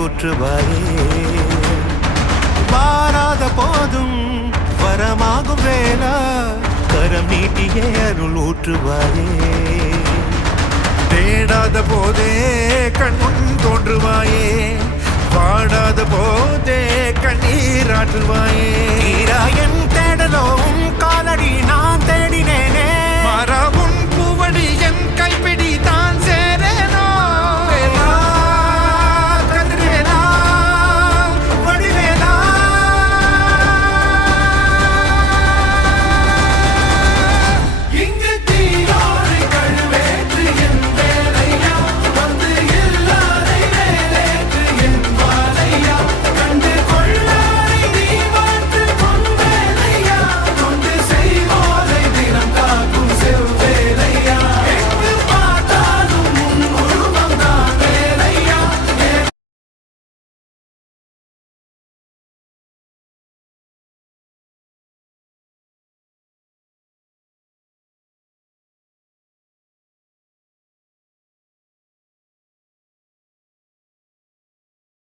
ஊற்றுவாயே வாராத போதும் வரமாகும் வேளா கரம் நீட்டியே அருள் ஊற்றுவாயே தேடாத போதே கண்முன் தோன்றுவாயே பாடாத போதே கண்ணீராற்றுவாயே தீராயன் தேடலோம் காலடி நான்